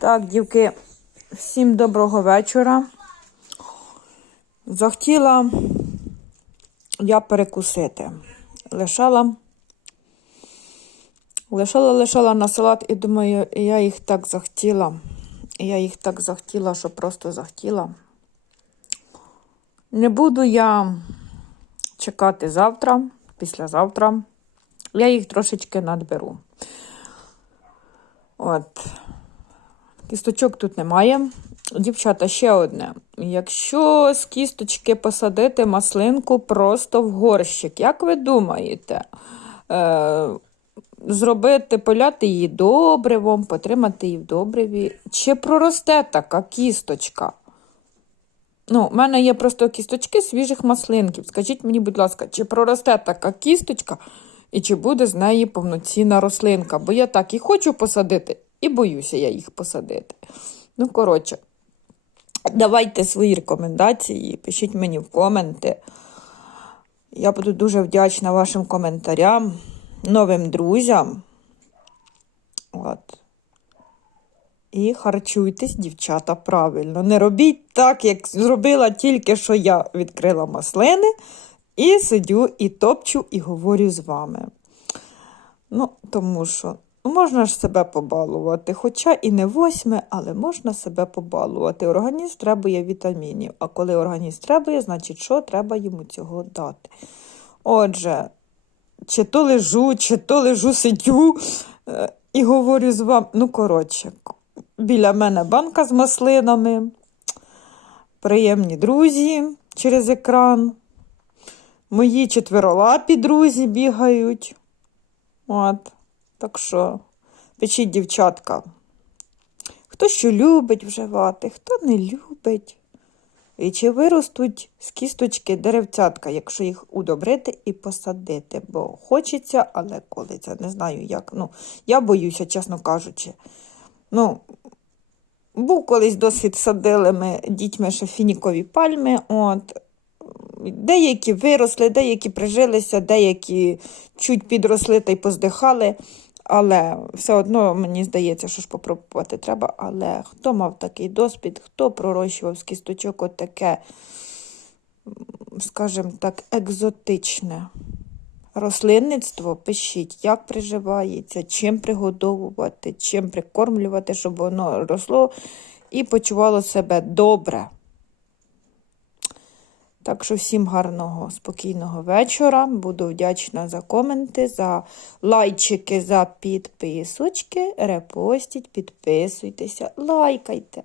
Так, дівки, всім доброго вечора. Захотіла я перекусити. Лишала, лишала, лишала на салат і думаю, я їх так захотіла. Я їх так захотіла, що просто захотіла. Не буду я чекати завтра, післязавтра. Я їх трошечки надберу. От. Кісточок тут немає. Дівчата, ще одне. Якщо з кісточки посадити маслинку просто в горщик, як ви думаєте, е, зробити, поляти її добривом, потримати її в добриві, чи проросте така кісточка? Ну, у мене є просто кісточки свіжих маслинків. Скажіть мені, будь ласка, чи проросте така кісточка, і чи буде з неї повноцінна рослинка? Бо я так і хочу посадити, і боюся я їх посадити. Ну, коротше, давайте свої рекомендації, пишіть мені в коменти. Я буду дуже вдячна вашим коментарям, новим друзям. От. І харчуйтесь, дівчата, правильно. Не робіть так, як зробила тільки що я відкрила маслини, і сидю, і топчу, і говорю з вами. Ну, тому що можна ж себе побалувати. Хоча і не восьме, але можна себе побалувати. Організм требує вітамінів. А коли організм требує, значить, що треба йому цього дати. Отже, чи то лежу, чи то лежу, сидю е, і говорю з вами. Ну, коротше, біля мене банка з маслинами, приємні друзі через екран. Мої четверолапі друзі бігають. От. Так що, пишіть, дівчатка. Хто що любить вживати, хто не любить. І чи виростуть з кісточки деревцятка, якщо їх удобрити і посадити. Бо хочеться, але коли це не знаю як. Ну, я боюся, чесно кажучи. Ну, був колись досвід садили ми дітьми ще фінікові пальми. От. Деякі виросли, деякі прижилися, деякі чуть підросли та й поздихали. Але все одно мені здається, що ж попробувати треба. Але хто мав такий досвід, хто пророщував з кісточок отаке, скажімо так, екзотичне рослинництво, пишіть, як приживається, чим пригодовувати, чим прикормлювати, щоб воно росло і почувало себе добре. Так що всім гарного, спокійного вечора. Буду вдячна за коменти, за лайчики, за підписочки. Репостіть, підписуйтеся, лайкайте.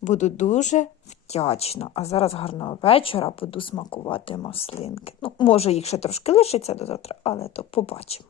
Буду дуже вдячна. А зараз гарного вечора буду смакувати маслинки. Ну, може, їх ще трошки лишиться до завтра, але то побачимо.